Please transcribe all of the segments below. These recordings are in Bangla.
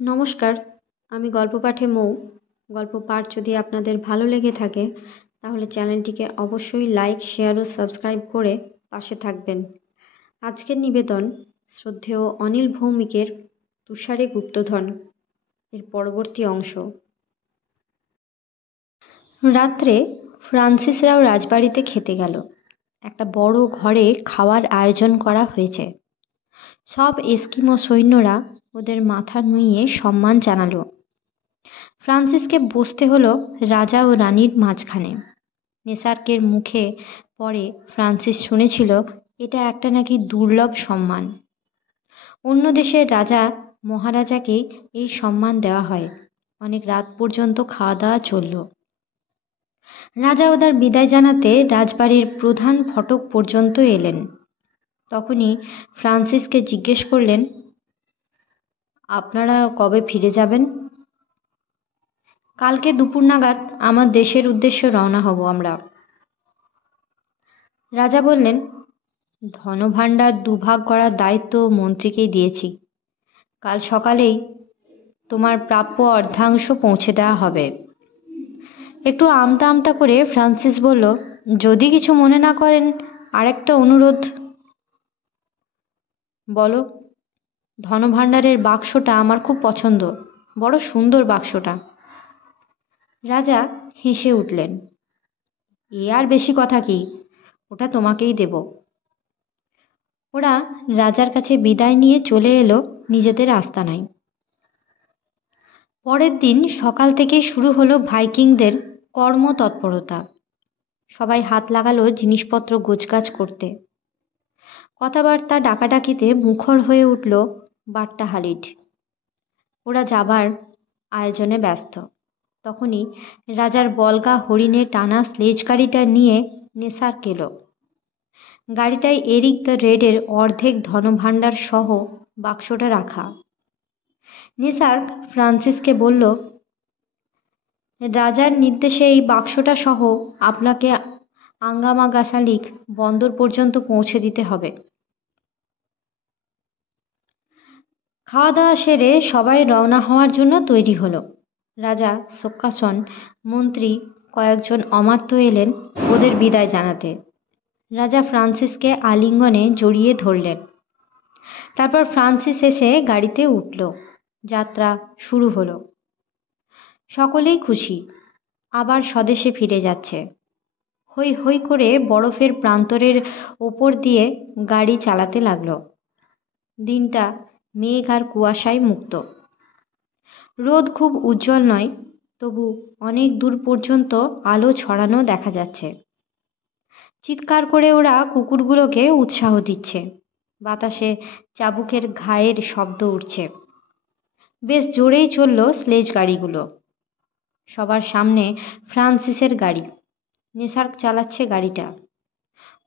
নমস্কার, আমি গল্প পাঠে মৌ। গল্প পাঠ যদি আপনাদের ভালো লেগে থাকে তাহলে চ্যানেলটিকে অবশ্যই লাইক, শেয়ার ও সাবস্ক্রাইব করে পাশে থাকবেন। আজকের নিবেদন শ্রদ্ধেয় অনিল ভৌমিকের তুষারে গুপ্তধন এর পরবর্তী অংশ। রাত্রে ফ্রান্সিসরাও রাজবাড়িতে খেতে গেল। একটা বড় ঘরে খাওয়ার আয়োজন করা হয়েছে। সব এস্কিমো সৈন্যরা ওদের মাথা নুইয়ে সম্মান জানালো। ফ্রান্সিসকে বসতে হলো রাজা ও রানীর মাঝখানে। নেসার্কের মুখে পরে ফ্রান্সিস শুনেছিল এটা একটা নাকি দুর্লভ সম্মান। অন্য দেশের রাজা মহারাজাকে এই সম্মান দেওয়া হয়। অনেক রাত পর্যন্ত খাওয়া দাওয়া চলল। রাজা ওদের বিদায় জানাতে রাজবাড়ির প্রধান ফটক পর্যন্ত এলেন। তখনই ফ্রান্সিসকে জিজ্ঞেস করলেন, আপনারা কবে ফিরে যাবেন? কালকে দুপুর নাগাদ আমার দেশের উদ্দেশ্যে রওনা হব আমরা। রাজা বললেন, ধনভাণ্ডার দুভাগ করার দায়িত্ব মন্ত্রীকেই দিয়েছি। কাল সকালেই তোমার প্রাপ্য অর্ধাংশ পৌঁছে দেওয়া হবে। একটু আমতা আমতা করে ফ্রান্সিস বলল, যদি কিছু মনে না করেন আরেকটা অনুরোধ। বলো। ধনভাণ্ডারের বাক্সটা আমার খুব পছন্দ, বড় সুন্দর বাক্সটা। রাজা হেসে উঠলেন, এ আর বেশি কথা কি, ওটা তোমাকেই দেব। ওরা রাজার কাছে বিদায় নিয়ে চলে এলো নিজেদের আস্তানায়। পরের দিন সকাল থেকেই শুরু হলো ভাইকিংদের কর্মতৎপরতা। সবাই হাত লাগালো জিনিসপত্র গোছগাছ করতে। কথাবার্তা ডাকাডাকিতে মুখর হয়ে উঠল বাট্টাহালিড। ওরা যাবার আয়োজনে ব্যস্ত। তখনই রাজার বলগা হরিণে টানা স্লেজ গাড়িটা নিয়ে নেসার্ক এলো। গাড়িটায় এরিক দ্য রেডের অর্ধেক ধনভাণ্ডার সহ বাক্সটা রাখা। নেসার্ক ফ্রান্সিসকে বলল, রাজার নির্দেশে এই বাক্সটা সহ আপনাকে আঙ্গামাগাসালিক বন্দর পর্যন্ত পৌঁছে দিতে হবে। খাওয়া দাওয়া সেরে সবাই রওনা হওয়ার জন্য তৈরি হলো। রাজা, সোক্কাসন, মন্ত্রী, কয়েকজন অমাত্য এলেন ওদের বিদায় জানাতে। রাজা ফ্রান্সিসকে আলিঙ্গনে জড়িয়ে ধরলেন। তারপর ফ্রান্সিস এসে গাড়িতে উঠল। যাত্রা শুরু হলো। সকলেই খুশি, আবার স্বদেশে ফিরে যাচ্ছে। হৈ হৈ করে বরফের প্রান্তরের ওপর দিয়ে গাড়ি চালাতে লাগলো। দিনটা মেঘ আর কুয়াশায় মুক্ত। রোদ খুব উজ্জ্বল নয়, তবু অনেক দূর পর্যন্ত আলো ছড়ানো দেখা যাচ্ছে। চিৎকার করে ওরা কুকুরগুলোকে উৎসাহ দিচ্ছে। বাতাসে চাবুকের ঘায়ের শব্দ উঠছে। বেশ জোরেই চলল স্লেজ গাড়িগুলো। সবার সামনে ফ্রান্সিসের গাড়ি। নেসার্ক চালাচ্ছে গাড়িটা।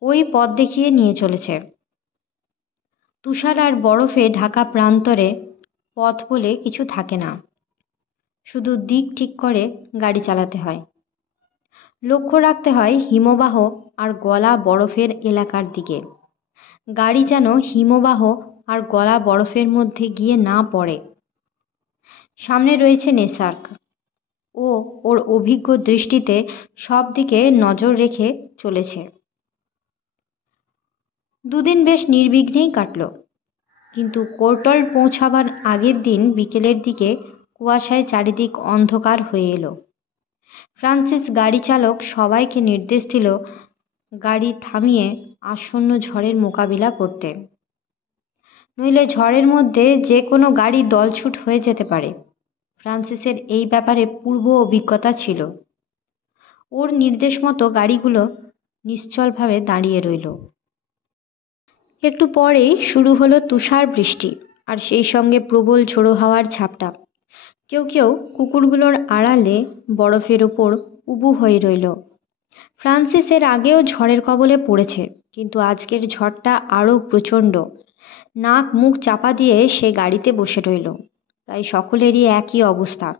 ওই পথ দেখিয়ে নিয়ে চলেছে। তুষার আর বরফে ঢাকা প্রান্তরে পথ বলে কিছু থাকে না। শুধু দিক ঠিক করে গাড়ি চালাতে হয়। লক্ষ্য রাখতে হয় হিমবাহ আর গলা বরফের এলাকার দিকে। গাড়ি যেন হিমবাহ আর গলা বরফের মধ্যে গিয়ে না পড়ে। সামনে রয়েছে নেসার্ক। ও ওর অভিজ্ঞ দৃষ্টিতে সব দিকে নজর রেখে চলেছে। দুদিন বেশ নির্বিঘ্নেই কাটল। কিন্তু কোর্টল পৌঁছাবার আগের দিন বিকেলের দিকে কুয়াশায় চারিদিক অন্ধকার হয়ে এলো। ফ্রান্সিস গাড়ি চালক সবাইকে নির্দেশ দিল গাড়ি থামিয়ে আসন্ন ঝড়ের মোকাবিলা করতে। নইলে ঝড়ের মধ্যে যে কোনো গাড়ি দলছুট হয়ে যেতে পারে। ফ্রান্সিসের এই ব্যাপারে পূর্ব অভিজ্ঞতা ছিল। ওর নির্দেশ মতো গাড়িগুলো নিশ্চলভাবে দাঁড়িয়ে রইল। একটু পরেই শুরু হলো তুষার বৃষ্টি, আর সেই সঙ্গে প্রবল ঝোড়ো হাওয়ার ঝাপটা। কেউ কেউ কুকুরগুলোর আড়ালে বরফের ওপর উবু হয়ে রইল। ফ্রান্সিস এর আগেও ঝড়ের কবলে পড়েছে, কিন্তু আজকের ঝড়টা আরও প্রচণ্ড। নাক মুখ চাপা দিয়ে সে গাড়িতে বসে রইল। প্রায় সকলেরই একই অবস্থা।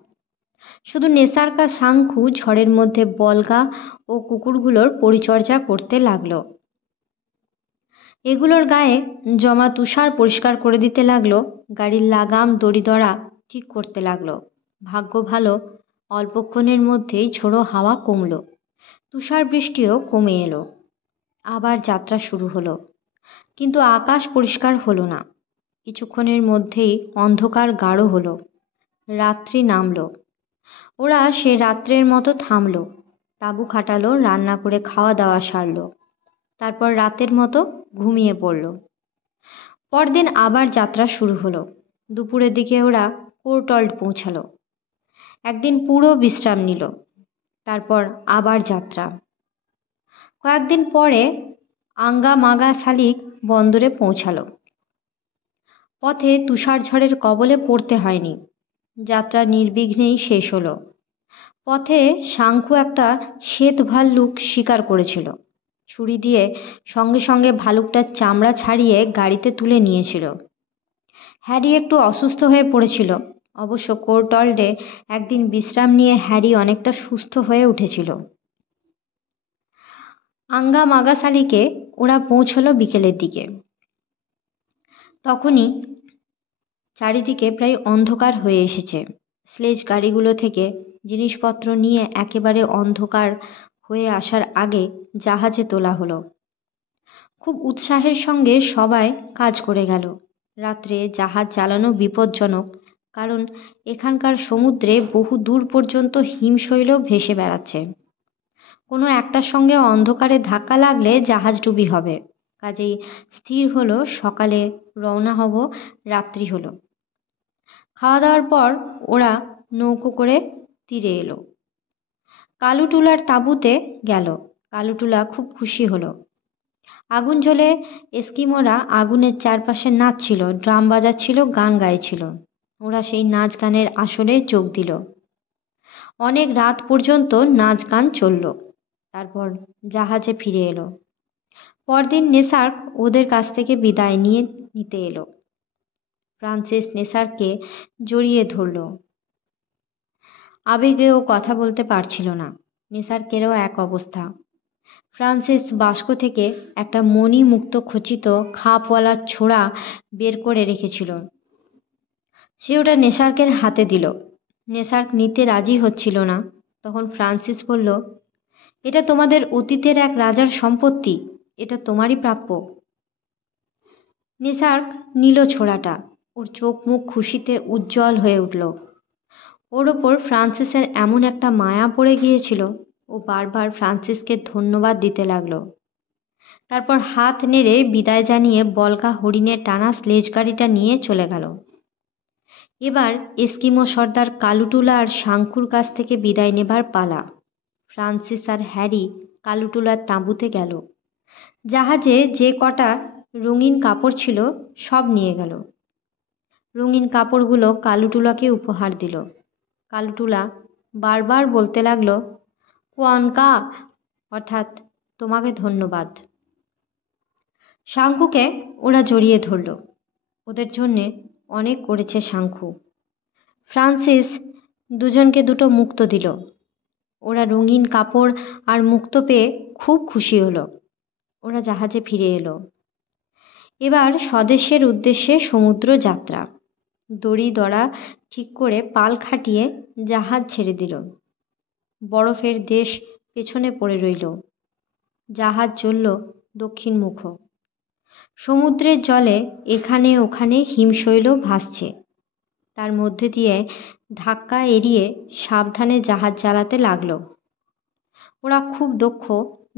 শুধু নেসার্ক আর সাংখু ঝড়ের মধ্যে বলগা ও কুকুরগুলোর পরিচর্যা করতে লাগলো। এগুলোর গায়ে জমা তুষার পরিষ্কার করে দিতে লাগলো গাড়ির লাগাম, দড়িদড়া ঠিক করতে লাগলো। ভাগ্য ভালো, অল্পক্ষণের মধ্যেই ঝোড়ো হাওয়া কমল, তুষার বৃষ্টিও কমে এলো। আবার যাত্রা শুরু হলো, কিন্তু আকাশ পরিষ্কার হলো না। কিছুক্ষণের মধ্যেই অন্ধকার গাঢ় হলো, রাত্রি নামলো। ওরা সে রাত্রের মতো থামলো, তাঁবু খাটালো, রান্না করে খাওয়া দাওয়া সারলো, তারপর রাতের মতো ঘুমিয়ে পড়ল। পরদিন আবার যাত্রা শুরু হলো। দুপুরের দিকে ওরা কোর্টল্ড পৌঁছালো। একদিন পুরো বিশ্রাম নিল, তারপর আবার যাত্রা। কয়েকদিন পরে আঙ্গা মাগা শালিক বন্দরে পৌঁছালো। পথে তুষার ঝড়ের কবলে পড়তে হয়নি, যাত্রা নির্বিঘ্নেই শেষ হলো। পথে শাঙ্কু একটা শ্বেত ভাল্লুক শিকার করেছিল, ছুরি দিয়ে সঙ্গে সঙ্গে ভালুকটার চামড়া ছাড়িয়ে গাড়িতে তুলে নিয়েছিল। হ্যারি একটু অসুস্থ হয়ে পড়েছিল, অবশ্য কোর্টল্ডে একদিন বিশ্রাম নিয়ে হ্যারি অনেকটা সুস্থ হয়ে উঠেছিল। আঙ্গা মাগাসালিকে ওরা পৌঁছলো বিকেলের দিকে। তখনই চারিদিকে প্রায় অন্ধকার হয়ে এসেছে। স্লেজ গাড়িগুলো থেকে জিনিসপত্র নিয়ে একেবারে অন্ধকার হয়ে আসার আগে জাহাজে তোলা হলো। খুব উৎসাহের সঙ্গে সবাই কাজ করে গেল। রাত্রে জাহাজ চালানো বিপজ্জনক, কারণ এখানকার সমুদ্রে বহু দূর পর্যন্ত হিমশৈল ভেসে বেড়াচ্ছে। কোনো একটার সঙ্গে অন্ধকারে ধাক্কা লাগলে জাহাজ ডুবি হবে। কাজেই স্থির হলো সকালে রওনা হব, রাত্রি হলো। খাওয়া দাওয়ার পর ওরা নৌকো করে তীরে এলো। কালুটুলার তাঁবুতে গেল। কালুটুলা খুব খুশি হলো। আগুন জ্বলে এস্কিমোরা আগুনের চারপাশে নাচছিল, ড্রাম বাজাচ্ছিল, গান গাইছিল। ওরা সেই নাচ গানের আসরে যোগ দিল। অনেক রাত পর্যন্ত নাচ গান চলল। তারপর জাহাজে ফিরে এলো। পরদিন নেসার্ক ওদের কাছ থেকে বিদায় নিতে এলো। ফ্রান্সিস নেসার্ককে জড়িয়ে ধরল। আবেগেও কথা বলতে পারছিল না। নেসার্কেরও এক অবস্থা। ফ্রান্সিস বাস্ক থেকে একটা মণিমুক্ত খচিত খাপওয়ালা ছোড়া বের করে রেখেছিল। সে ওটা নেসার্কের হাতে দিল। নেসার্ক নিতে রাজি হচ্ছিল না। তখন ফ্রান্সিস বলল, এটা তোমাদের অতীতের এক রাজার সম্পত্তি, এটা তোমারই প্রাপ্য। নেসার্ক নিল ছোড়াটা। ওর চোখ মুখ খুশিতে উজ্জ্বল হয়ে উঠল। ওর ওপর ফ্রান্সিসের এমন একটা মায়া পড়ে গিয়েছিল, ও বারবার ফ্রান্সিসকে ধন্যবাদ দিতে লাগলো। তারপর হাত নেড়ে বিদায় জানিয়ে বলকা হরিণের টানা স্লেজ গাড়িটা নিয়ে চলে গেল। এবার এস্কিমো সর্দার কালুটুলা আর শাঙ্কুর কাছ থেকে বিদায় নেবার পালা। ফ্রান্সিস আর হ্যারি কালুটুলার তাঁবুতে গেল। জাহাজে যে কটা রঙিন কাপড় ছিল সব নিয়ে গেল। রঙিন কাপড়গুলো কালুটুলাকে উপহার দিল। কালুটুলা বারবার বলতে লাগলো, কোয়ানকা, অর্থাৎ তোমাকে ধন্যবাদ। শাঙ্কুকে ওরা জড়িয়ে ধরল। ওদের জন্যে অনেক করেছে শাঙ্কু। ফ্রান্সিস দুজনকে দুটো মুক্ত দিল। ওরা রঙিন কাপড় আর মুক্ত পেয়ে খুব খুশি হলো। ওরা জাহাজে ফিরে এলো। এবার স্বদেশের উদ্দেশ্যে সমুদ্র যাত্রা। দড়ি দড়া ঠিক করে পাল খাটিয়ে জাহাজ ছেড়ে দিল। বরফের দেশ পেছনে পড়ে রইল। জাহাজ চলল দক্ষিণমুখ। সমুদ্রের জলে এখানে ওখানে হিমশৈল ভাসছে। তার মধ্যে দিয়ে ধাক্কা এড়িয়ে সাবধানে জাহাজ চালাতে লাগলো। ওরা খুব দক্ষ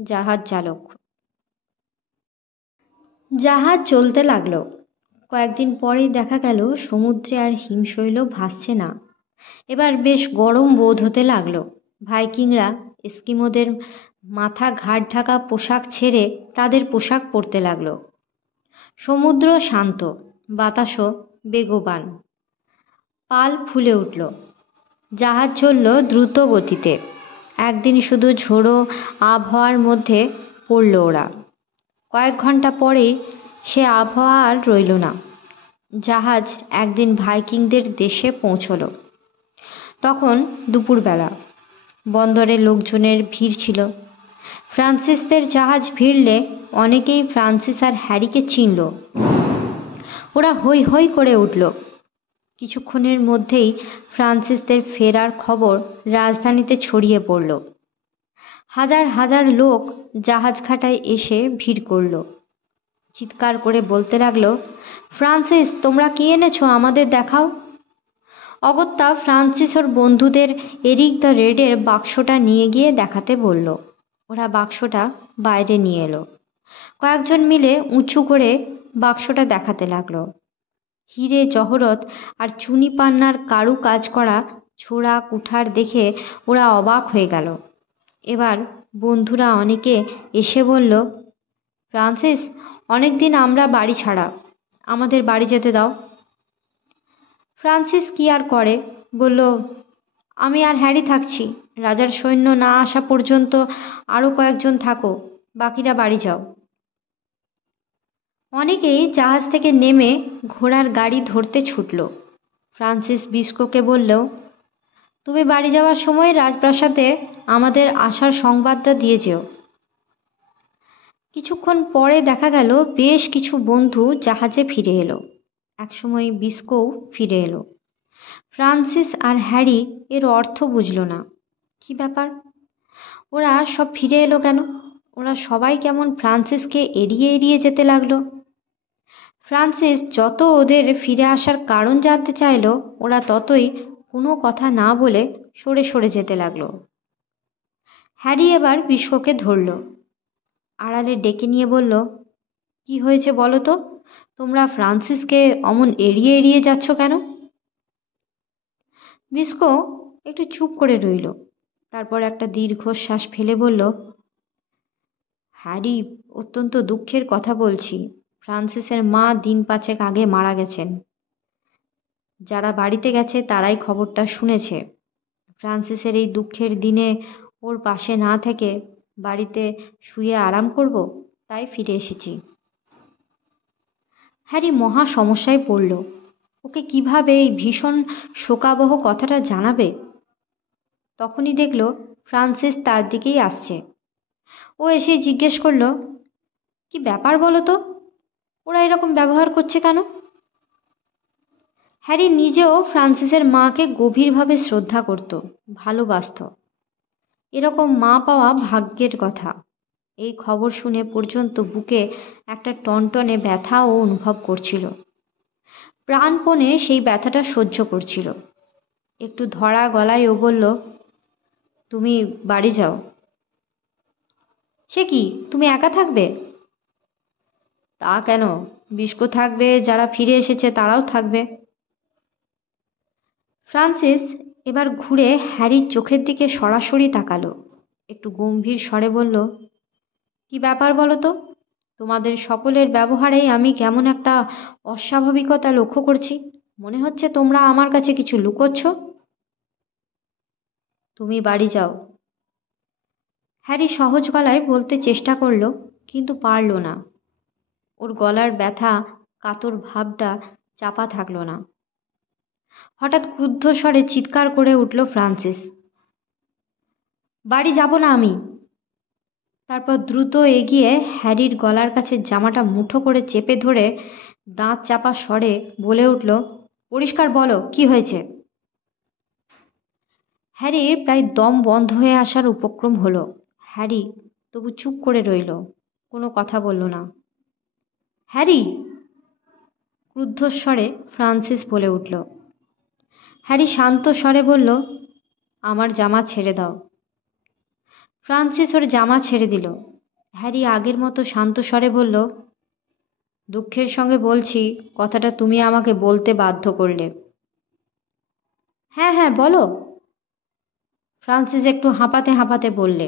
জাহাজ চালক। জাহাজ চলতে লাগলো। কয়েকদিন পরেই দেখা গেল সমুদ্রে আর হিমশৈল ভাসছে না। এবার বেশ গরম বোধ হতে লাগলো। ভাইকিংরা এস্কিমোদের মাথা ঘাট ঢাকা পোশাক ছেড়ে তাদের পোশাক পরতে লাগলো। সমুদ্র শান্ত, বাতাসও বেগবান। পাল ফুলে উঠল। জাহাজ চলল দ্রুত গতিতে। একদিন শুধু ঝোড়ো আবহাওয়ার মধ্যে পড়ল ওরা। কয়েক ঘন্টা পরেই সে আবহাওয়া আর রইল না। জাহাজ একদিন ভাইকিংদের দেশে পৌঁছল। তখন দুপুরবেলা। বন্দরে লোকজনের ভিড় ছিল। ফ্রান্সিসদের জাহাজ ভিড়লে অনেকেই ফ্রান্সিস আর হ্যারিকে চিনল। ওরা হৈ হৈ করে উঠল। কিছুক্ষণের মধ্যেই ফ্রান্সিসদের ফেরার খবর রাজধানীতে ছড়িয়ে পড়ল। হাজার হাজার লোক জাহাজঘাটায় এসে ভিড় করল। চিৎকার করে বলতে লাগলো, ফ্রান্সিস, তোমরা কি এনেছো, আমাদের দেখাও। অগত্যা ফ্রান্সিস ওর বন্ধুদের এরিক দ্য রেডের বাক্সটা নিয়ে গিয়ে দেখাতে বলল। ওরা বাক্সটা বাইরে নিয়ে এলো। কয়েকজন মিলে উঁচু করে বাক্সটা দেখাতে লাগলো। হিরে জহরত আর চুনি পান্নার কারু কাজ করা ছোড়া কুঠার দেখে ওরা অবাক হয়ে গেল। এবার বন্ধুরা অনেকে এসে বলল, ফ্রান্সিস, অনেক দিন আমরা বাড়ি ছাড়া, আমাদের বাড়ি যেতে দাও। ফ্রান্সিস কি আর করে, বলল, আমি আর হ্যারি থাকছি, রাজার সৈন্য না আসা পর্যন্ত আরও কয়েকজন থাকো, বাকিরা বাড়ি যাও। অনেকেই জাহাজ থেকে নেমে ঘোড়ার গাড়ি ধরতে ছুটল। ফ্রান্সিস বিস্কোকে বলল, তুমি বাড়ি যাওয়ার সময় রাজপ্রাসাদে আমাদের আসার সংবাদটা দিয়ে যেও। কিছুক্ষণ পরে দেখা গেল বেশ কিছু বন্ধু জাহাজে ফিরে এলো। একসময় বিস্কোও ফিরে এলো। ফ্রান্সিস আর হ্যারি এর অর্থ বুঝল না। কি ব্যাপার, ওরা সব ফিরে এলো কেন? ওরা সবাই কেমন ফ্রান্সিসকে এড়িয়ে এড়িয়ে যেতে লাগলো। ফ্রান্সিস যত ওদের ফিরে আসার কারণ জানতে চাইল, ওরা ততই কোনো কথা না বলে সরে সরে যেতে লাগলো। হ্যারি এবার বিস্কোকে ধরল, আড়ালে ডেকে নিয়ে বলল, কি হয়েছে বলো তো, তোমরা ফ্রান্সিসকে অমন এড়িয়ে এড়িয়ে যাচ্ছ কেন? বিস্কো একটু চুপ করে রইল। তারপর একটা দীর্ঘশ্বাস ফেলে বলল, হ্যারি, অত্যন্ত দুঃখের কথা বলছি, ফ্রান্সিসের মা দিন 5 আগে মারা গেছেন। যারা বাড়িতে গেছে তারাই খবরটা শুনেছে। ফ্রান্সিসের এই দুঃখের দিনে ওর পাশে না থেকে বাড়িতে শুয়ে আরাম করব, তাই ফিরে এসেছি। হ্যারি মহা সমস্যায় পড়ল। ওকে কিভাবে এই ভীষণ শোকাবহ কথাটা জানাবে? তখনই দেখল ফ্রান্সিস তার দিকেই আসছে। ও এসে জিজ্ঞেস করল, কি ব্যাপার বলো তো, ওরা এরকম ব্যবহার করছে কেন? হ্যারি নিজেও ফ্রান্সিসের মাকে গভীরভাবে শ্রদ্ধা করত, ভালোবাসত। এরকম মা পাওয়া ভাগ্যের কথা। এই খবর শুনে পর্যন্ত বুকে একটা টনটনে ব্যথা ও অনুভব করছিল। প্রাণপণে সেই ব্যথাটা সহ্য করছিল। একটু ধরা গলায় ও বলল, তুমি বাড়ি যাও। সে কি, তুমি একা থাকবে? তা কেন, বিস্কো থাকবে, যারা ফিরে এসেছে তারাও থাকবে। ফ্রান্সিস এবার ঘুরে হ্যারির চোখের দিকে সরাসরি তাকালো। একটু গম্ভীর স্বরে বলল, কি ব্যাপার বলো তো, তোমাদের সকলের ব্যবহারেই আমি কেমন একটা অস্বাভাবিকতা লক্ষ্য করছি। মনে হচ্ছে তোমরা আমার কাছে কিছু লুকোচ্ছ। তুমি বাড়ি যাও। হ্যারি সহজ গলায় বলতে চেষ্টা করলো, কিন্তু পারল না। ওর গলার ব্যথা, কাতর ভাবটা চাপা থাকলো না। হঠাৎ ক্রুদ্ধ স্বরে চিৎকার করে উঠল ফ্রান্সিস, বাড়ি যাব না আমি। তারপর দ্রুত এগিয়ে হ্যারির গলার কাছে জামাটা মুঠো করে চেপে ধরে দাঁত চাপা স্বরে বলে উঠল, পরিষ্কার বলো, কি হয়েছে? হ্যারির প্রায় দম বন্ধ হয়ে আসার উপক্রম হলো। হ্যারি তবু চুপ করে রইল, কোনো কথা বলল না। হ্যারি, ক্রুদ্ধস্বরে ফ্রান্সিস বলে উঠল। হ্যারি শান্ত স্বরে বলল, আমার জামা ছেড়ে দাও। ফ্রান্সিস ওর জামা ছেড়ে দিল। হ্যারি আগের মতো শান্ত স্বরে বলল, দুঃখের সঙ্গে বলছি, কথাটা তুমি আমাকে বলতে বাধ্য করলে। হ্যাঁ হ্যাঁ, বলো। ফ্রান্সিস একটু হাঁপাতে হাঁপাতে বললে,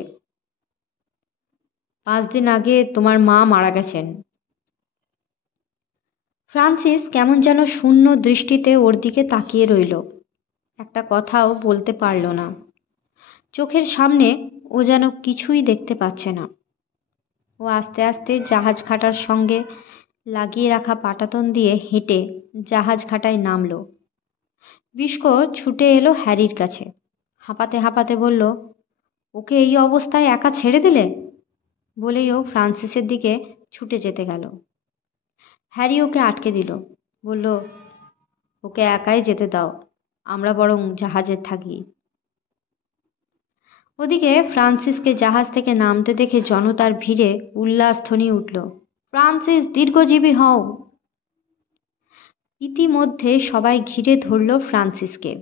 5 দিন আগে তোমার মা মারা গেছেন। ফ্রান্সিস কেমন যেন শূন্য দৃষ্টিতে ওর দিকে তাকিয়ে রইল। একটা কথাও বলতে পারল না। চোখের সামনে ও যেন কিছুই দেখতে পাচ্ছে না। ও আস্তে আস্তে জাহাজ ঘাটার সঙ্গে লাগিয়ে রাখা পাটাতন দিয়ে হেঁটে জাহাজ ঘাটায় নামল। বিস্কো ছুটে এলো হ্যারির কাছে। হাঁপাতে হাঁপাতে বলল, ওকে এই অবস্থায় একা ছেড়ে দিলে? বলেই ও ফ্রান্সিসের দিকে ছুটে যেতে গেল। হ্যারি ওকে আটকে দিল, বলল, ওকে একাই যেতে দাও, আমরা বরং জাহাজে থাকি। ওদিকে ফ্রান্সিসকে জাহাজ থেকে নামতে দেখে জনতার ভিড়ে উল্লাসধ্বনি উঠল, ফ্রান্সিস দীর্ঘজীবী হও। ইতিমধ্যে সবাই ঘিরে ধরল ফ্রান্সিসকে।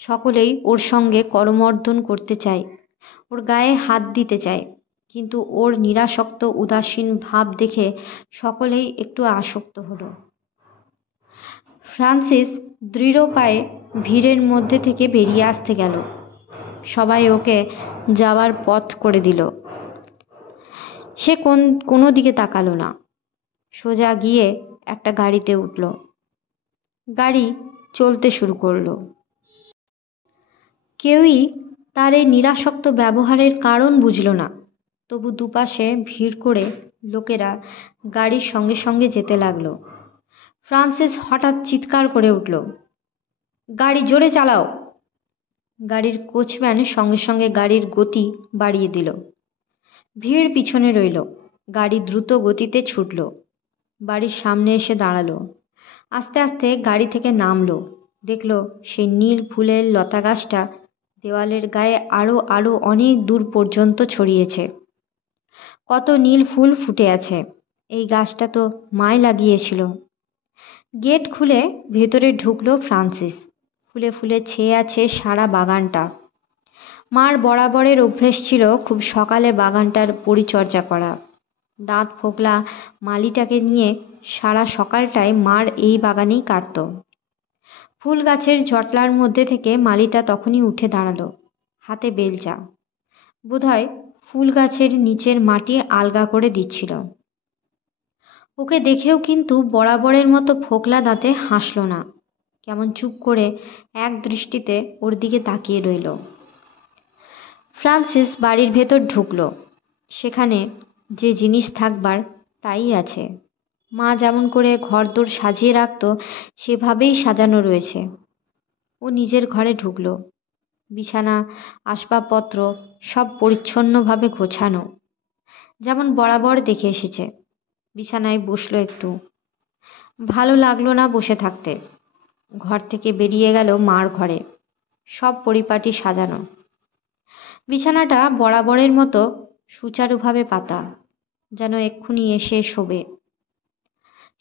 সকলেই ওর সঙ্গে করমর্দন করতে চায়, ওর গায়ে হাত দিতে চায়, কিন্তু ওর নিরাসক্ত উদাসীন ভাব দেখে সকলেই একটু আসক্ত হলো। ফ্রান্সিস দৃঢ় পায়ে ভিড়ের মধ্যে থেকে বেরিয়ে আসতে গেল। সবাই ওকে যাওয়ার পথ করে দিল। সে কোনো দিকে তাকালো না, সোজা গিয়ে একটা গাড়িতে উঠল। গাড়ি চলতে শুরু করলো। কেউই তার এই নিরাসক্ত ব্যবহারের কারণ বুঝল না, তবু দুপাশে ভিড় করে লোকেরা গাড়ির সঙ্গে সঙ্গে যেতে লাগলো। ফ্রান্সিস হঠাৎ চিৎকার করে উঠল, গাড়ি জোরে চালাও। গাড়ির কোচম্যান সঙ্গে সঙ্গে গাড়ির গতি বাড়িয়ে দিল। ভিড় পিছনে রইল। গাড়ি দ্রুত গতিতে ছুটল, বাড়ির সামনে এসে দাঁড়ালো। আস্তে আস্তে গাড়ি থেকে নামলো, দেখলো সেই নীল ফুলের লতা গাছটা দেওয়ালের গায়ে আরও আরও অনেক দূর পর্যন্ত ছড়িয়েছে। কত নীল ফুল ফুটে আছে, এই গাছটা তো মাই লাগিয়েছিল। গেট খুলে ভেতরে ঢুকলো ফ্রান্সিস। ফুলে ফুলে ছেয়ে আছে সারা বাগানটা। মার বরাবরের অভ্যেস ছিল খুব সকালে বাগানটার পরিচর্যা করা। দাঁত ফোকলা মালিটাকে নিয়ে সারা সকালটায় মার এই বাগানেই কাটত। ফুল গাছের জটলার মধ্যে থেকে মালিটা তখনই উঠে দাঁড়ালো, হাতে বেলচা। বোধহয় ফুল গাছের নিচের মাটি আলগা করে দিচ্ছিল। ওকে দেখেও কিন্তু বরাবরের মতো ফোকলা দাঁতে হাসল না, কেমন চুপ করে এক দৃষ্টিতে ওর দিকে তাকিয়ে রইল। ফ্রান্সিস বাড়ির ভেতর ঢুকলো। সেখানে যে জিনিস থাকবার তাই আছে। মা যেমন করে ঘরদোর সাজিয়ে রাখত সেভাবেই সাজানো রয়েছে। ও নিজের ঘরে ঢুকলো। বিছানা আসবাবপত্র সব পরিচ্ছন্নভাবে গোছানো, যেমন বরাবর দেখে এসেছে। বিছানায় বসলো একটু, ভালো লাগলো না বসে থাকতে। ঘর থেকে বেরিয়ে গেল মার ঘরে, সব পরিপাটি সাজানো। বিছানাটা বরাবরের মতো সুচারুভাবে পাতা, যেন এক্ষুনি এসে শোবে।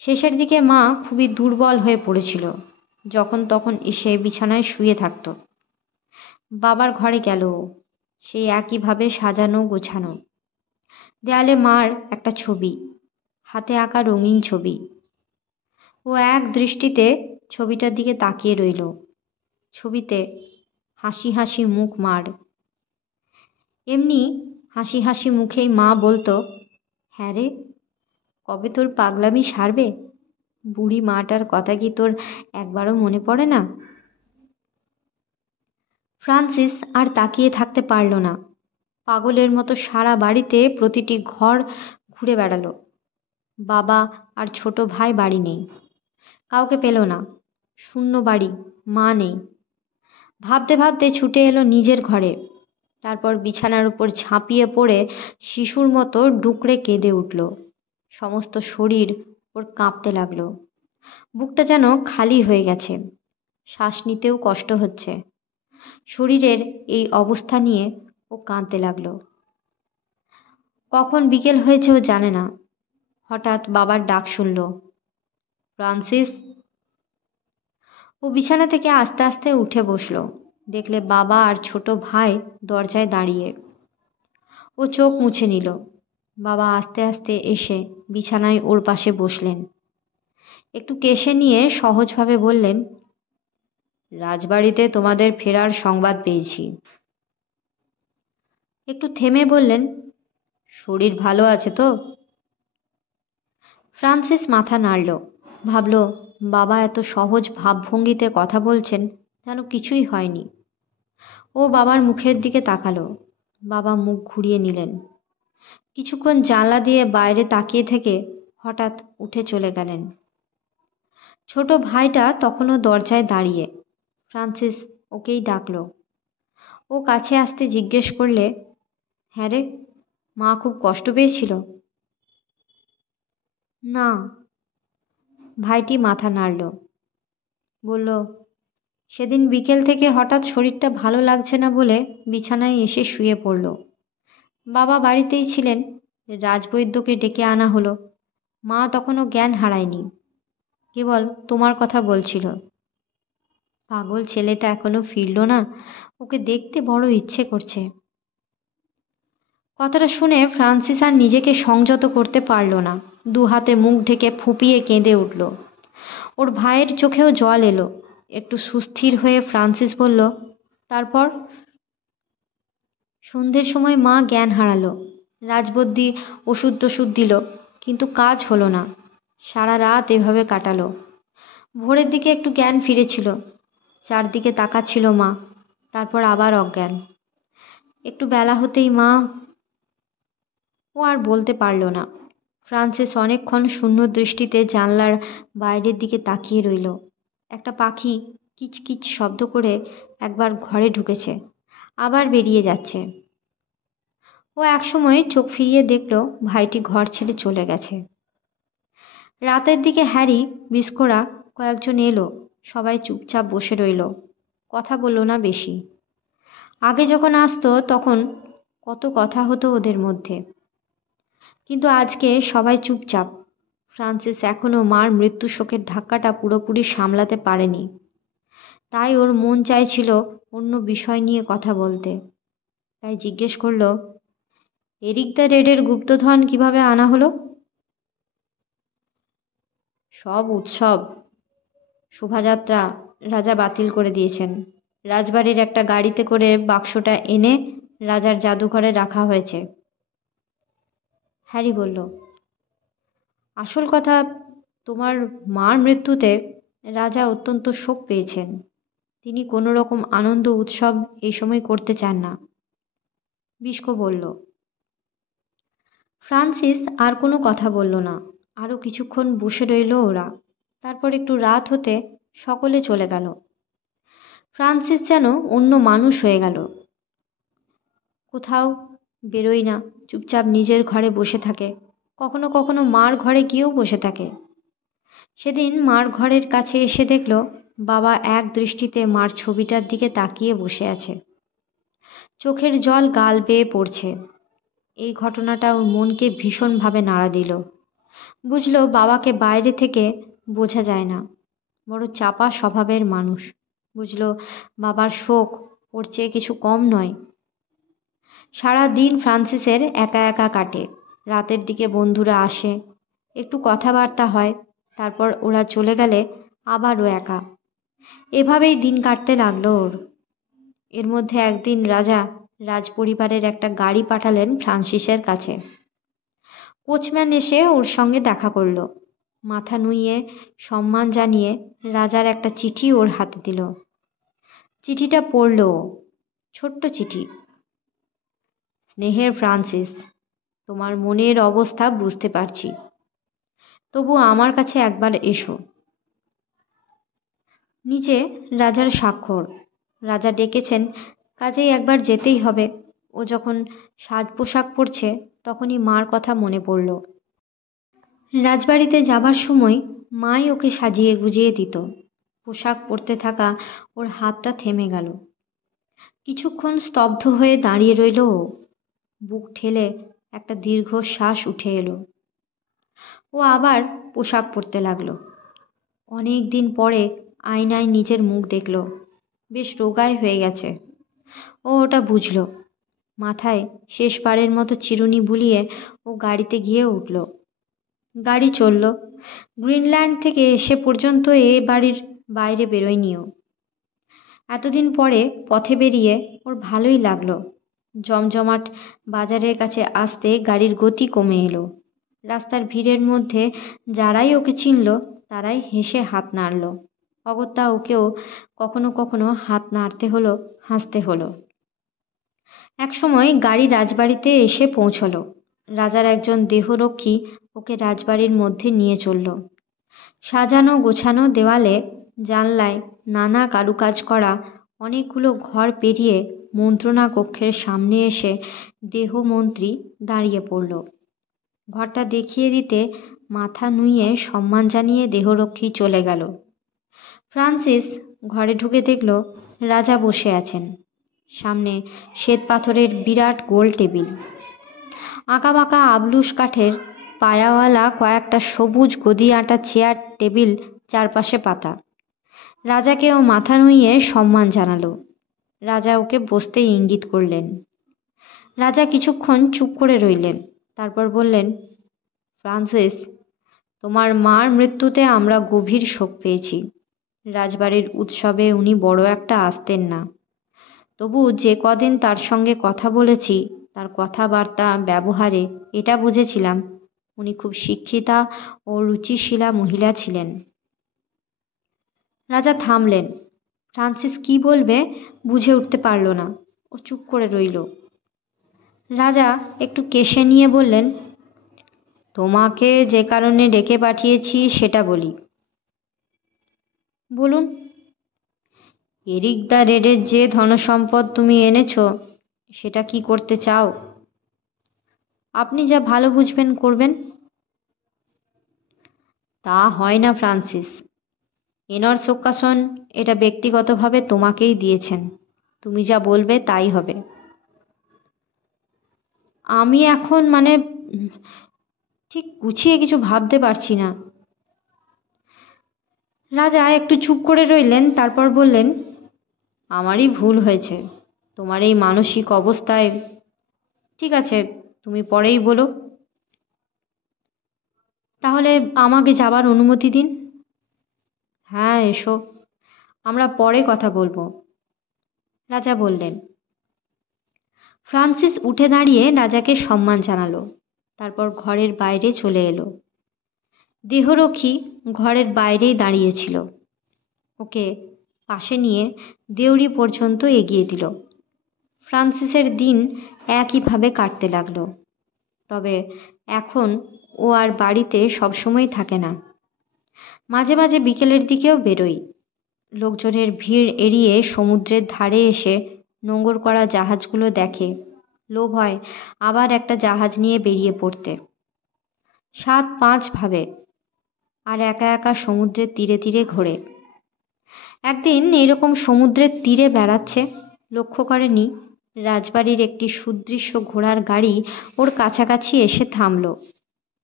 শেষের দিকে মা খুবই দুর্বল হয়ে পড়েছিল, যখন তখন এসে বিছানায় শুয়ে থাকত। বাবার ঘরে গেল, সেই একইভাবে সাজানো গোছানো। দেয়ালে মার একটা ছবি, হাতে আঁকা রঙিন ছবি। ও এক দৃষ্টিতে ছবিটার দিকে তাকিয়ে রইল। ছবিতে হাসি হাসি মুখ মার। এমনি হাসি হাসি মুখেই মা বলতো, হ্যাঁ রে, কবে তোর পাগলামি সারবে? বুড়ি মাটার কথা কি তোর একবারও মনে পড়ে না? ফ্রান্সিস আর তাকিয়ে থাকতে পারল না। পাগলের মতো সারা বাড়িতে প্রতিটি ঘর ঘুরে বেড়ালো। বাবা আর ছোট ভাই বাড়ি নেই, কাউকে পেল না। শূন্য বাড়ি, মা নেই। ভাবতে ভাবতে ছুটে এলো নিজের ঘরে। তারপর বিছানার উপর ঝাঁপিয়ে পড়ে শিশুর মতো ডুকরে কেঁদে উঠল। সমস্ত শরীর ওর কাঁপতে লাগলো। বুকটা যেন খালি হয়ে গেছে, শ্বাস নিতেও কষ্ট হচ্ছে। শরীরের এই অবস্থা নিয়ে ও কাঁদতে লাগলো। কখন বিকেল হয়েছে ও জানে না। হঠাৎ বাবার ডাক শুনল, ফ্রান্সিস। ও বিছানা থেকে আস্তে আস্তে উঠে বসলো। দেখলে বাবা আর ছোট ভাই দরজায় দাঁড়িয়ে। ও চোখ মুছে নিল। বাবা আস্তে আস্তে এসে বিছানায় ওর পাশে বসলেন। একটু কেশে নিয়ে সহজভাবে বললেন, রাজবাড়িতে তোমাদের ফেরার সংবাদ পেয়েছি। একটু থেমে বললেন, শরীর ভালো আছে তো? ফ্রান্সিস মাথা নাড়ল। ভাবল, বাবা এত সহজ ভাবভঙ্গিতে কথা বলছেন যেন কিছুই হয়নি। ও বাবার মুখের দিকে তাকালো। বাবা মুখ ঘুরিয়ে নিলেন। কিছুক্ষণ জানলা দিয়ে বাইরে তাকিয়ে থেকে হঠাৎ উঠে চলে গেলেন। ছোট ভাইটা তখনও দরজায় দাঁড়িয়ে। ফ্রান্সিস ওকেই ডাকলো। ও কাছে আসতে জিজ্ঞেস করলে, হ্যাঁ রে, মা খুব কষ্ট পেয়েছিল? না। ভাইটি মাথা নাড়ল। বলল, সেদিন বিকেল থেকে হঠাৎ শরীরটা ভালো লাগছে না বলে বিছানায় এসে শুয়ে পড়ল। বাবা বাড়িতেই ছিলেন। রাজবৈদ্যকে ডেকে আনা হলো। মা তখনও জ্ঞান হারায়নি, কেবল তোমার কথা বলছিল। পাগল ছেলেটা এখনো ফিরল না, ওকে দেখতে বড় ইচ্ছে করছে। কথাটা শুনে ফ্রান্সিস আর নিজেকে সংযত করতে পারল না। দু হাতে মুখ ঢেকে ফুঁপিয়ে কেঁদে উঠল। ওর ভাইয়ের চোখেও জল এলো। একটু সুস্থির হয়ে ফ্রান্সিস বলল, তারপর? সন্ধ্যের সময় মা জ্ঞান হারালো। রাজবদ্যি ওষুধ টষুধ দিল, কিন্তু কাজ হলো না। সারা রাত এভাবে কাটালো। ভোরের দিকে একটু জ্ঞান ফিরেছিল। চারদিকে তাকাচ্ছিল মা, তারপর আবার অজ্ঞান। একটু বেলা হতেই মা। ও আর বলতে পারল না। ফ্রান্সিস অনেকক্ষণ শূন্য দৃষ্টিতে জানলার বাইরের দিকে তাকিয়ে রইল। একটা পাখি কিচকিচ শব্দ করে একবার ঘরে ঢুকেছে, আবার বেরিয়ে যাচ্ছে। ও একসময় চোখ ফিরিয়ে দেখল ভাইটি ঘর ছেড়ে চলে গেছে। রাতের দিকে হ্যারি, বিস্কোরা কয়েকজন এলো। সবাই চুপচাপ বসে রইল, কথা বলল না বেশি। আগে যখন আসতো তখন কত কথা হতো ওদের মধ্যে, কিন্তু আজকে সবাই চুপচাপ। ফ্রান্সিস এখনও মার মৃত্যু শোকের ধাক্কাটা পুরোপুরি সামলাতে পারেনি। তাই ওর মন চাইছিল অন্য বিষয় নিয়ে কথা বলতে। তাই জিজ্ঞেস করল, এরিক দ্য রেডের গুপ্তধন কিভাবে আনা হলো? সব উৎসব, শোভাযাত্রা রাজা বাতিল করে দিয়েছেন। রাজবাড়ির একটা গাড়িতে করে বাক্সটা এনে রাজার জাদুঘরে রাখা হয়েছে। হ্যারি বলল, আসল কথা, তোমার মার মৃত্যুতে রাজা অত্যন্ত শোক পেয়েছেন। তিনি কোনো রকম আনন্দ উৎসব এই সময় করতে চান না। বিস্কো বলল। ফ্রান্সিস আর কোনো কথা বলল না। আরও কিছুক্ষণ বসে রইল ওরা। তারপর একটু রাত হতে সকলে চলে গেল। ফ্রান্সিস যেন অন্য মানুষ হয়ে গেল। কোথাও বেরোয় না, চুপচাপ নিজের ঘরে বসে থাকে। কখনো কখনো মার ঘরে গিয়েও বসে থাকে। সেদিন মার ঘরের কাছে এসে দেখল বাবা এক দৃষ্টিতে মার ছবিটার দিকে তাকিয়ে বসে আছে। চোখের জল গাল বেয়ে পড়ছে। এই ঘটনাটা ওর মনকে ভীষণভাবে নাড়া দিল। বুঝল বাবাকে বাইরে থেকে বোঝা যায় না, বড় চাপা স্বভাবের মানুষ। বুঝল বাবার শোক ওর চেয়ে কিছু কম নয়। সারা দিন ফ্রান্সিসের একা একা কাটে। রাতের দিকে বন্ধুরা আসে, একটু কথাবার্তা হয়, তারপর ওরা চলে গেলে আবারও একা। এভাবেই দিন কাটতে লাগলো ওর। এর মধ্যে একদিন রাজা রাজপরিবারের একটা গাড়ি পাঠালেন ফ্রান্সিসের কাছে। কোচম্যান এসে ওর সঙ্গে দেখা করল। মাথা নুইয়ে সম্মান জানিয়ে রাজার একটা চিঠি ওর হাতে দিল। চিঠিটা পড়ল ও। ছোট্ট চিঠি। স্নেহের ফ্রান্সিস, তোমার মনের অবস্থা বুঝতে পারছি, তবু আমার কাছে একবার এসো। নিচে রাজার স্বাক্ষর। রাজা ডেকেছেন, কাজেই একবার যেতেই হবে। ও যখন সাজ পোশাক পরছে তখনই মার কথা মনে পড়ল। রাজবাড়িতে যাবার সময় মাই ওকে সাজিয়ে গুজিয়ে দিত। পোশাক পরতে থাকা ওর হাতটা থেমে গেল। কিছুক্ষণ স্তব্ধ হয়ে দাঁড়িয়ে রইল ও। বুক ঠেলে একটা দীর্ঘ শ্বাস উঠে এলো। ও আবার পোশাক পরতে লাগলো। অনেক দিন পরে আয়নায় নিজের মুখ দেখল। বেশ রোগাই হয়ে গেছে। ও ওটা বুঝল। মাথায় শেষবারের মতো চিরুনি বুলিয়ে ও গাড়িতে গিয়ে উঠল। গাড়ি চলল। গ্রিনল্যান্ড থেকে এসে পর্যন্ত এ বাড়ির বাইরে বেরোয়নিও। এতদিন পরে পথে বেরিয়ে ওর ভালোই লাগলো। জমজমাট বাজারের কাছে আসতে গাড়ির গতি কমে এলো। রাস্তার ভিড়ের মধ্যে যারাই ওকে চিনল তারাই হেসে হাত নাড়ল। অগত্যা ওকেও কখনো কখনো হাত নাড়তে হলো, হাসতে হলো। একসময় গাড়ি রাজবাড়িতে এসে পৌঁছলো। রাজার একজন দেহরক্ষী ওকে রাজবাড়ির মধ্যে নিয়ে চলল। সাজানো গোছানো দেওয়ালে, জানলায় নানা কারুকাজ করা অনেকগুলো ঘর পেরিয়ে মন্ত্রণা কক্ষের সামনে এসে দেহমন্ত্রী দাঁড়িয়ে পড়ল। ঘরটা দেখিয়ে দিতে মাথা নুইয়ে সম্মান জানিয়ে দেহরক্ষী চলে গেল। ফ্রান্সিস ঘরে ঢুকে দেখল রাজা বসে আছেন। সামনে শ্বেত পাথরের বিরাট গোল টেবিল, আঁকাবাঁকা আবলুস কাঠের পায়াওয়ালা কয়েকটা সবুজ গদি আঁটা চেয়ার টেবিল চারপাশে পাতা। রাজাকেও মাথা নুইয়ে সম্মান জানালো। রাজা ওকে বসতে ইঙ্গিত করলেন। রাজা কিছুক্ষণ চুপ করে রইলেন, তারপর বললেন, ফ্রান্সিস, তোমার মার মৃত্যুতে আমরা গভীর শোক পেয়েছি। রাজবাড়ির উৎসবে উনি বড় একটা আসতেন না, তবু যে কদিন তার সঙ্গে কথা বলেছি তার কথাবার্তা ব্যবহারে এটা বুঝেছিলাম উনি খুব শিক্ষিতা ও রুচিশীলা মহিলা ছিলেন। রাজা থামলেন। ফ্রান্সিস কি বলবে বুঝে উঠতে পারল না। ও চুপ করে রইল। রাজা একটু কেশে নিয়ে বললেন, তোমাকে যে কারণে ডেকে পাঠিয়েছি সেটা বলি। বলুন। এরিক দ্য রেডের যে ধনসম্পদ তুমি এনেছ সেটা কি করতে চাও? আপনি যা ভালো বুঝবেন করবেন। তা হয় না ফ্রান্সিস। এনর সোক্কাসন এটা ব্যক্তিগতভাবে তোমাকেই দিয়েছেন। তুমি যা বলবে তাই হবে। আমি এখন ঠিক গুছিয়ে কিছু ভাবতে পারছি না। রাজা একটু চুপ করে রইলেন, তারপর বললেন, আমারই ভুল হয়েছে তোমার এই মানসিক অবস্থায়। ঠিক আছে, তুমি পরেই বলো। তাহলে আমাকে যাবার অনুমতি দিন। হ্যাঁ, এসো, আমরা পরে কথা বলবো, রাজা বললেন। ফ্রান্সিস উঠে দাঁড়িয়ে রাজাকে সম্মান জানালো, তারপর ঘরের বাইরে চলে এলো। দেহরক্ষী ঘরের বাইরেই দাঁড়িয়েছিল। ওকে পাশে নিয়ে দেউড়ি পর্যন্ত এগিয়ে দিল। ফ্রান্সিসের দিন একইভাবে কাটতে লাগলো। তবে এখন ও আর বাড়িতে সবসময় থাকে না। মাঝে মাঝে বিকেলের দিকেও বেরোই। লোকজনের ভিড় এড়িয়ে সমুদ্রের ধারে এসে নোঙর করা জাহাজগুলো দেখে। লোভ হয় আবার একটা জাহাজ নিয়ে বেরিয়ে পড়তে। 7-5 ভাবে, আর একা একা সমুদ্রের তীরে তীরে ঘোরে। একদিন এইরকম সমুদ্রের তীরে বেড়াচ্ছে, লক্ষ্য করেনি রাজবাড়ির একটি সুদৃশ্য ঘোড়ার গাড়ি ওর কাছাকাছি এসে থামল।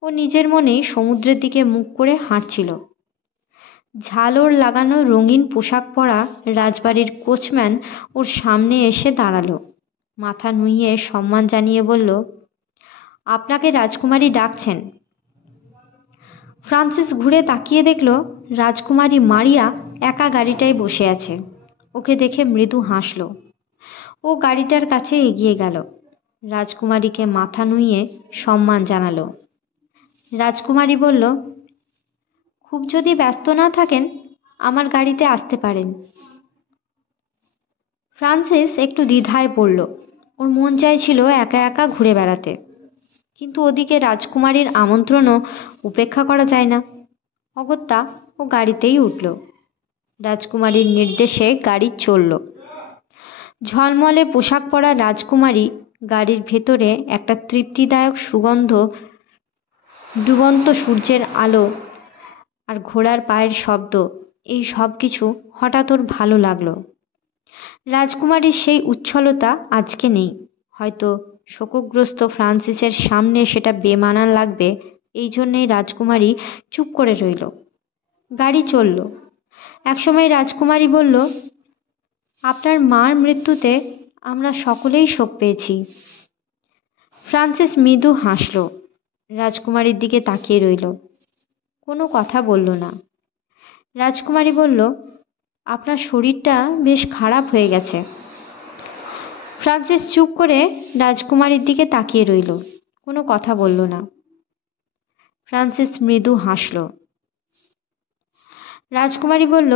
ও নিজের মনেই সমুদ্রের দিকে মুখ করে হাঁটছিল। ঝালর লাগানো রঙিন পোশাক পরা রাজবাড়ির কোচম্যান ওর সামনে এসে দাঁড়ালো। মাথা নুইয়ে সম্মান জানিয়ে বলল, আপনাকে রাজকুমারী ডাকছেন। ফ্রান্সিস ঘুরে তাকিয়ে দেখল রাজকুমারী মারিয়া একা গাড়িটায় বসে আছে। ওকে দেখে মৃদু হাসল। ও গাড়িটার কাছে এগিয়ে গেল, রাজকুমারীকে মাথা নুইয়ে সম্মান জানালো। রাজকুমারী বলল, খুব যদি ব্যস্ত না থাকেন আমার গাড়িতে আসতে পারেন। ফ্রান্সিস একটু দ্বিধায় পড়ল। ওর মন চাইছিল একা একা ঘুরে বেড়াতে, কিন্তু ওদিকে রাজকুমারীর আমন্ত্রণও উপেক্ষা করা যায় না। অগত্যা ও গাড়িতেই উঠল। রাজকুমারীর নির্দেশে গাড়ি চলল। ঝলমলে পোশাক পরা রাজকুমারী গাড়ির ভেতরে একটা তৃপ্তিদায়ক সুগন্ধ, ডুবন্ত সূর্যের আলো আর ঘোড়ার পায়ের শব্দ, এই সব কিছু হঠাৎ ওর ভালো লাগলো। রাজকুমারীর সেই উচ্ছলতা আজকে নেই। হয়তো শোকগ্রস্ত ফ্রান্সিসের সামনে সেটা বেমানান লাগবে, এই জন্যেই রাজকুমারী চুপ করে রইল। গাড়ি চলল। একসময় রাজকুমারী বলল, আপনার মার মৃত্যুতে আমরা সকলেই শোক পেয়েছি। ফ্রান্সিস মৃদু হাসল। রাজকুমারীর দিকে তাকিয়ে রইল, কোনো কথা বলল না। রাজকুমারী বলল, আপনার শরীরটা বেশ খারাপ হয়ে গেছে। ফ্রান্সিস চুপ করে রাজকুমারীর দিকে তাকিয়ে রইল, কোনো কথা বলল না। ফ্রান্সিস মৃদু হাসল। রাজকুমারী বলল,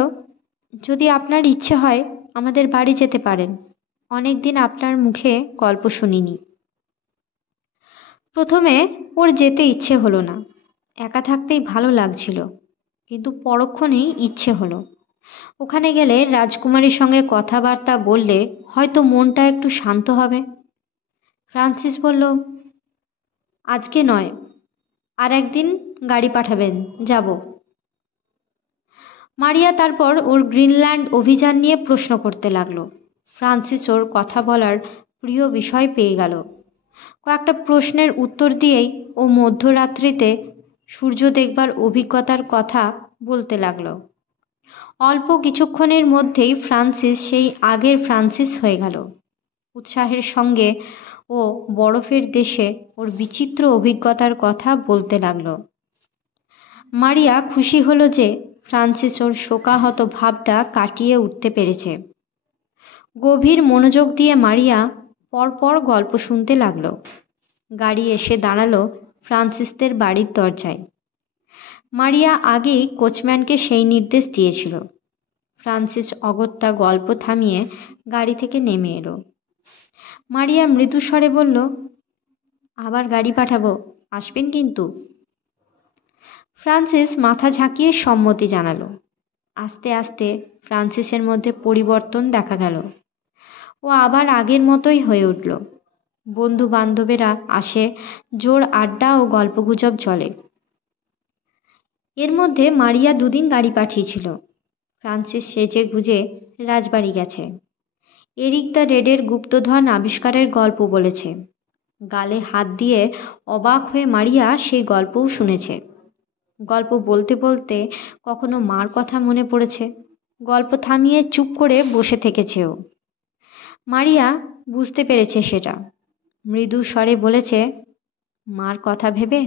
যদি আপনার ইচ্ছে হয় আমাদের বাড়ি যেতে পারেন। অনেক দিন আপনার মুখে গল্প শুনিনি। প্রথমে ওর যেতে ইচ্ছে হলো না, একা থাকতেই ভালো লাগছিল, কিন্তু পরক্ষণেই ইচ্ছে হলো। ওখানে গেলে রাজকুমারীর সঙ্গে কথাবার্তা বললে হয়তো মনটা একটু শান্ত হবে। ফ্রান্সিস বলল, আজকে নয়, আর একদিন গাড়ি পাঠাবেন, যাব। মারিয়া তারপর ওর গ্রিনল্যান্ড অভিযান নিয়ে প্রশ্ন করতে লাগলো। ফ্রান্সিস ওর কথা বলার প্রিয় বিষয় পেয়ে গেল। কয়েকটা প্রশ্নের উত্তর দিয়েই ও মধ্যরাত্রিতে সূর্য দেখবার অভিজ্ঞতার কথা বলতে লাগলো। অল্প কিছুক্ষণের মধ্যেই ফ্রান্সিস সেই আগের ফ্রান্সিস হয়ে গেল। উৎসাহের সঙ্গে ও বরফের দেশে ওর বিচিত্র অভিজ্ঞতার কথা বলতে লাগলো। মারিয়া খুশি হলো যে ফ্রান্সিস ওর শোকাহত ভাবটা কাটিয়ে উঠতে পেরেছে। গভীর মনোযোগ দিয়ে মারিয়া পরপর গল্প শুনতে লাগলো। গাড়ি এসে দাঁড়ালো ফ্রান্সিসদের বাড়ির দরজায়। মারিয়া আগেই কোচম্যানকে সেই নির্দেশ দিয়েছিল। ফ্রান্সিস অগত্যা গল্প থামিয়ে গাড়ি থেকে নেমে এলো। মারিয়া মৃদুস্বরে বলল, আবার গাড়ি পাঠাবো, আসবেন কিন্তু। ফ্রান্সিস মাথা ঝাঁকিয়ে সম্মতি জানালো। আস্তে আস্তে ফ্রান্সিসের মধ্যে পরিবর্তন দেখা গেল। ও আবার আগের মতোই হয়ে উঠল। বন্ধু বান্ধবেরা আসে, জোর আড্ডা ও গল্পগুজব চলে। এর মধ্যে মারিয়া 2 দিন গাড়ি পাঠিয়েছিল। ফ্রান্সিস সেজে গুজে রাজবাড়ি গেছে। এরিক দ্য রেডের গুপ্তধন আবিষ্কারের গল্প বলেছে। গালে হাত দিয়ে অবাক হয়ে মারিয়া সেই গল্পও শুনেছে। গল্প বলতে বলতে কখনো মার কথা মনে পড়েছে। গল্প থামিয়ে চুপ করে বসে থেকেছে ও। মারিয়া বুঝতে পেরেছে সেটা। মৃদু স্বরে বলেছে, মার কথা ভেবে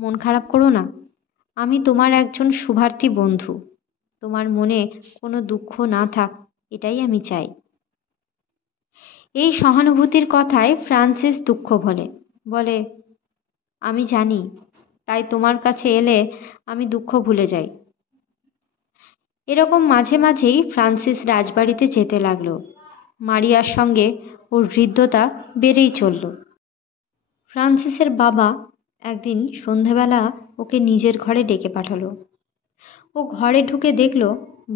মন খারাপ করো না। আমি তোমার একজন শুভার্থী বন্ধু। তোমার মনে কোনো দুঃখ না থাক, এটাই আমি চাই। এই সহানুভূতির কথায় ফ্রান্সিস দুঃখ বলে, আমি জানি, তাই তোমার কাছে এলে আমি দুঃখ ভুলে যাই। এরকম মাঝে মাঝেই ফ্রান্সিস রাজবাড়িতে যেতে লাগলো। মারিয়ার সঙ্গে ওর হৃদ্যতা বেড়েই চলল। ফ্রান্সিসের বাবা একদিন সন্ধেবেলা ওকে নিজের ঘরে ডেকে পাঠালো। ও ঘরে ঢুকে দেখল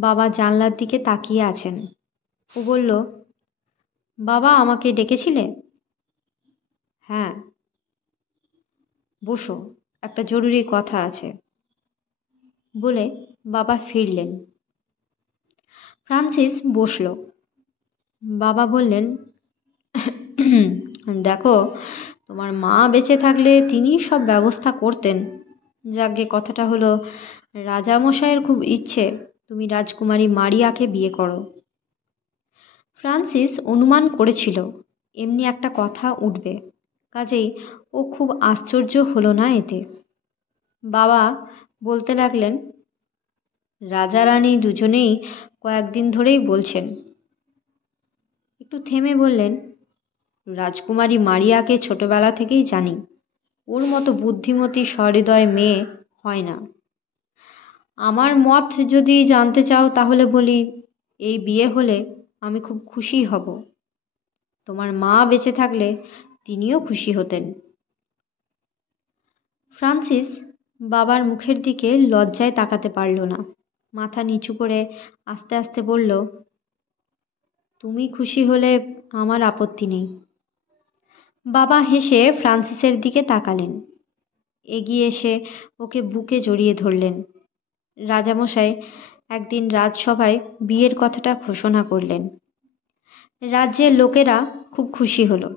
বাবা জানলার দিকে তাকিয়ে আছেন। ও বলল, বাবা, আমাকে ডেকেছিলে? হ্যাঁ। বসো, একটা জরুরি কথা আছে, বলে বাবা ফিরলেন। ফ্রান্সিস বসল। বাবা বললেন, দেখো, তোমার মা বেঁচে থাকলে তিনিই সব ব্যবস্থা করতেন। যাকে কথাটা হলো, রাজামশাইয়ের খুব ইচ্ছে তুমি রাজকুমারী মারিয়াকে বিয়ে করো। ফ্রান্সিস অনুমান করেছিল এমনি একটা কথা উঠবে, কাজেই ও খুব আশ্চর্য হলো না এতে। বাবা বলতে লাগলেন, রাজা রানী দুজনেই কয়েকদিন ধরেই বলছেন। একটু থেমে বললেন, রাজকুমারী মারিয়াকে ছোটবেলা থেকেই জানি। ওর মতো বুদ্ধিমতী সহৃদয় মেয়ে হয় না। আমার মত যদি জানতে চাও তাহলে বলি, এই বিয়ে হলে আমি খুব খুশি হব। তোমার মা বেঁচে থাকলে তিনিও খুশি হতেন। ফ্রান্সিস বাবার মুখের দিকে লজ্জায় তাকাতে পারল না। মাথা নিচু করে আস্তে আস্তে বলল, তুমি খুশি হলে আমার আপত্তি নেই। বাবা হেসে ফ্রান্সিসের দিকে তাকালেন। এগিয়ে এসে ওকে বুকে জড়িয়ে ধরলেন। রাজামশাই একদিন রাজসভায় বিয়ের কথাটা ঘোষণা করলেন। রাজ্যের লোকেরা খুব খুশি হলো।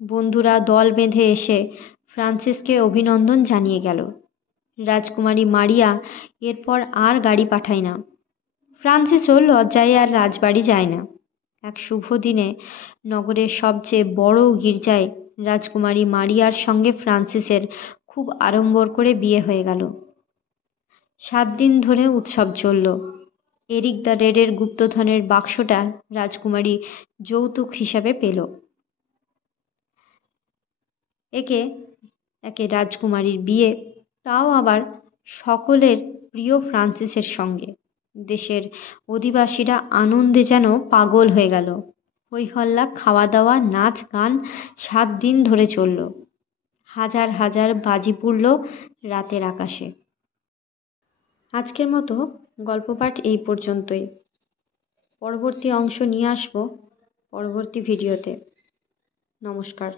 বন্ধুরা দল বেঁধে এসে ফ্রান্সিসকে অভিনন্দন জানিয়ে গেল। রাজকুমারী মারিয়া এরপর আর গাড়ি পাঠায় না। ফ্রান্সিসও লজ্জায় আর রাজবাড়ি যায় না। এক শুভ দিনে নগরের সবচেয়ে বড় গির্জায় রাজকুমারী মারিয়ার সঙ্গে ফ্রান্সিসের খুব আড়ম্বর করে বিয়ে হয়ে গেল। 7 দিন ধরে উৎসব চলল। এরিক দ্য রেডের গুপ্তধনের বাক্সটা রাজকুমারী যৌতুক হিসাবে পেল। একে একে রাজকুমারীর বিয়ে, তাও আবার সকলের প্রিয় ফ্রান্সিসের সঙ্গে। দেশের অধিবাসীরা আনন্দে যেন পাগল হয়ে গেল। হই হল্লা, খাওয়া দাওয়া, নাচ গান 7 দিন ধরে চলল। হাজার হাজার বাজি পুড়ল রাতের আকাশে। আজকের মতো গল্প পাঠ এই পর্যন্তই। পরবর্তী অংশ নিয়ে আসব পরবর্তী ভিডিওতে। নমস্কার।